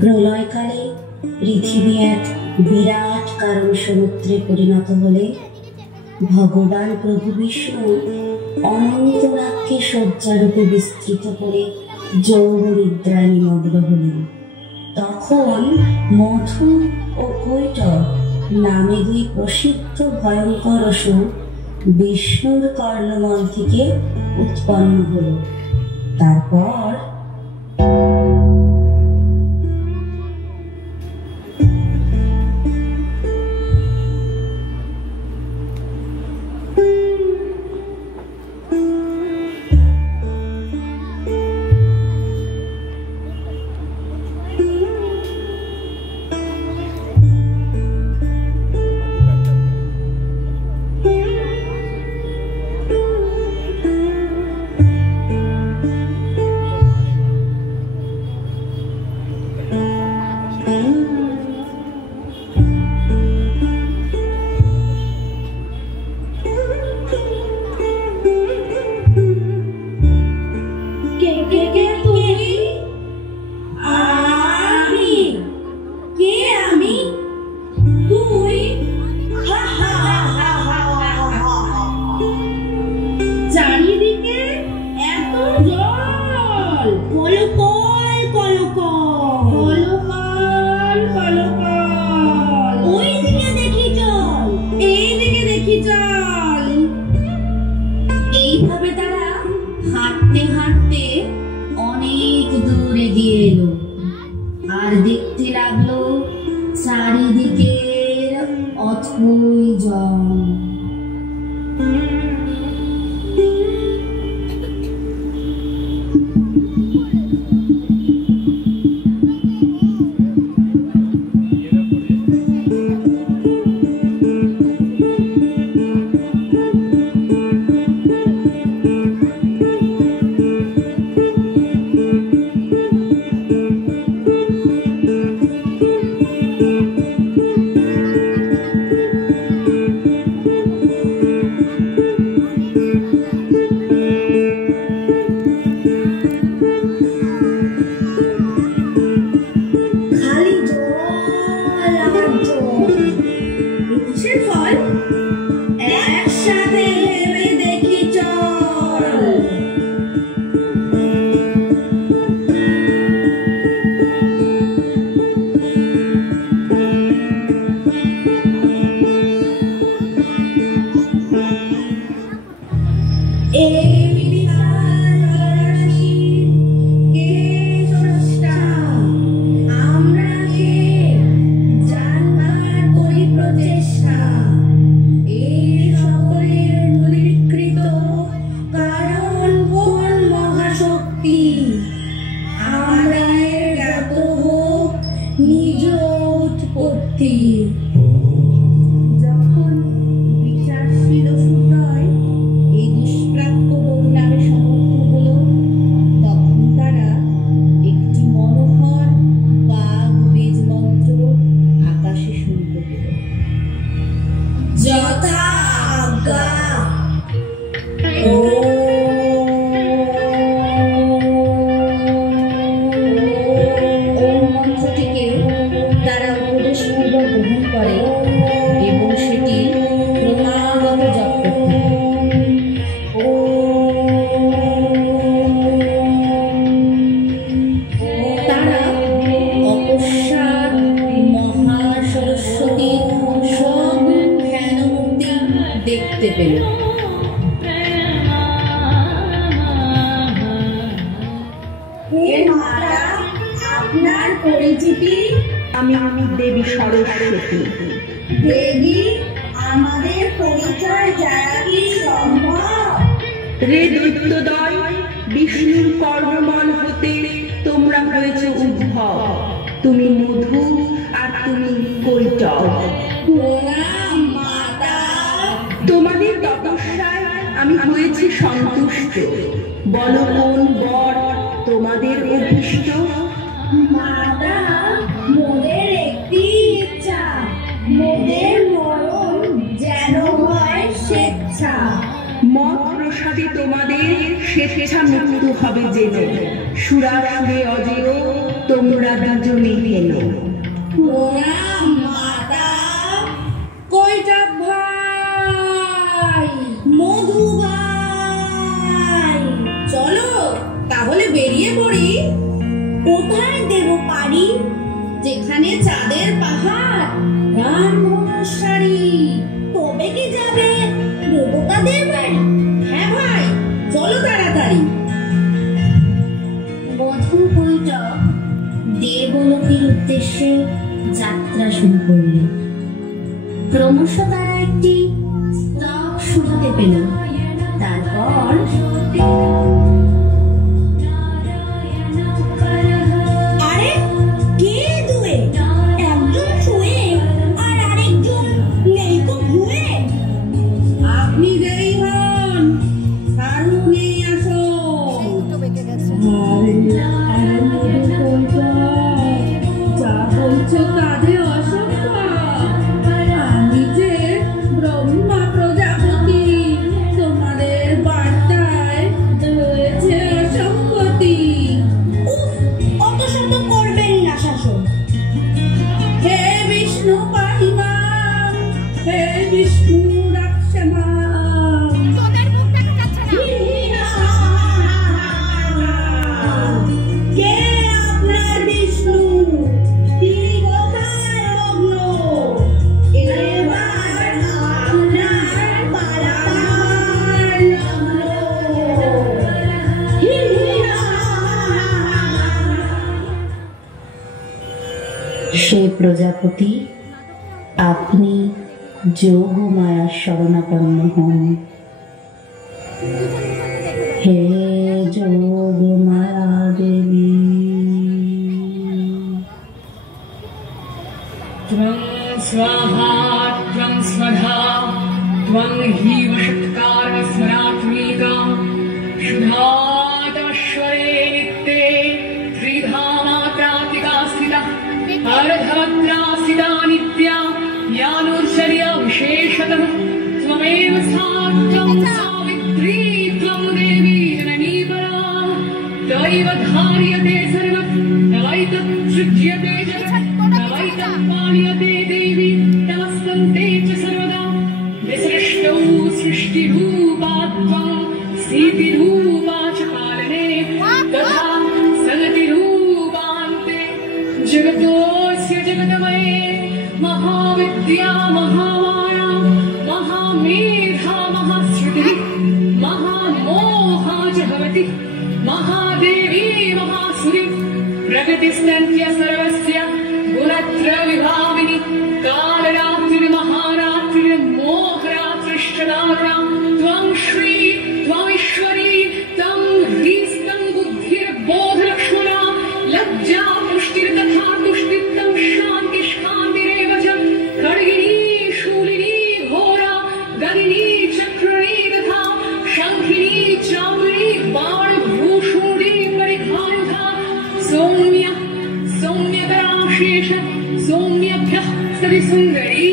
প্রলয়কালে পৃথিবী এক বিরাট কারণ সমুদ্রে পরিণত হলে ভগবান প্রভু বিষ্ণু অনন্ত নাগকে শয্যারূপে বিস্তৃত করে যৌবনিদ্রায় নিমগ্ন হলেন। তখন মধু ও কৈটব নামে দুই প্রসিদ্ধ ভয়ঙ্কর অসুর বিষ্ণুর কর্ণমল থেকে উৎপন্ন হল। তারপর এইভাবে তারা হাঁটতে হাঁটতে অনেক দূর এগিয়ে এলো আর দেখতে লাগলো চারিদিকের অথই জল। যখন বিচারশীল অসুরদ্বয় এই দুষ্প্রাপ্য নামে সমর্থ হল, তখন তারা একটি মনোহর বাঘ বীজ মন্ত্র আকাশে শুনতে পেল। যথা আজ্ঞা। দেখতে পেল। হে মাতা, আপনার পরিচিতি? আমি দেবী সরস্বতী। দেবী, আমাদের পরিচয় জানা কি সম্ভব? রে দৈত্যদয়, বিষ্ণুর কর্ণমল হতে তোমরা হয়েছে উদ্ভব। তুমি মধু আর তুমি কৈটব। তোমাদের তপস্যায় আমি হয়েছি সন্তুষ্ট। বলো কোন বর তোমাদের অভীষ্ট? মাতা, মোদের একটি ইচ্ছা, মোদের মরণ যেন হয় স্বেচ্ছা। মত প্রসাদে তোমাদের স্বেচ্ছা মৃত্যু হবে জেনে। সুরাসুরে অজেয় তোমরা দুজনে এলো। ওরা মাতা কয়টা ভাই? মধু ভাই। চলো তাহলে বেরিয়ে পড়ি। কোথায় দেব পারি? যেখানে চাঁদের পাহাড়, গান ভোনার শাড়ি। তবে কি যাবে দেবতাদের বাড়ি? হ্যাঁ ভাই, চলো তাড়াতাড়ি। বধূ বৈঠক দেবলোকের উদ্দেশ্যে যাত্রা শুরু করল। ক্রমশ তারা একটি স্তব শুনতে পেল। তারপর আরে কে দুয়ে? একজন শুয়ে আর আরেকজন নেই তো ঘুরে। আপনি দেরি হন, কারু নিয়ে আসো। যা বলছো কাজে আমি যে ব্রহ্মা প্রজাপতি, তোমাদের বার্তায় রয়েছে অসঙ্গতি। অত শত করবেন না শাসন। হে বিষ্ণু পাহিমাম, হে বিষ্ণু রাক্ষমাম। কে আপনার বিষ্ণু? তিনি কোথায় মগ্ন? এবার আপনার পালাবার লগ্ন। সে প্রজাপতি, আপনি যোগ মায়ার শরণাপন্ন হন। হে যোগ মায়া দেবী। त्वं स्वाहा त्वं स्वधा त्वं हीव षट्कार स्मरात्मिका शुद्धातमश्वरे नित्ये त्रिधा मात्रात्मिका स्थिता अर्धवत्रा स्थिता नित्या यानुचर्या विशेषतः त्वमेव सा त्वं सावित्री त्वं देवी जननी परा तवैव धार्यते सर्वं तवैतत् सृज्यते जगत् तवैतत् पाल्यते देवी नमस्तन्ते च सर्वदा विसृष्टौ सृष्टिरूपा त्वं स्थितिरूपा च पालने तथा सगतिरूपान्ते जगतोऽस्य जगतमये महाविद्या महामाया महामेधा महाश्रुतिः महामोहा च भवति महादेवी महासुरी प्रकृतिस्तन्त्य सर्वस्य गुणत्रयविभाविनी कालरात्रिर्महारात्रिर्मोहरात्रिश्चदारा त्वं श्री त्वमीश्वरी तं ह्रीस्तं बुद्धिर्बोधलक्ष्मणा लज्जा पुष्टिर्तथा तुष्टित्तं शान्तिश्शान्तिरेव च खड्गिनी शूलिनी घोरा गदिनी चक्रिणी तथा शङ्खिनी चामुण्डी बाणभूषुण्डी परिघायुधा सौम्य सौम्यतरा शेष सौम्यभ्यः सविसुन्दरी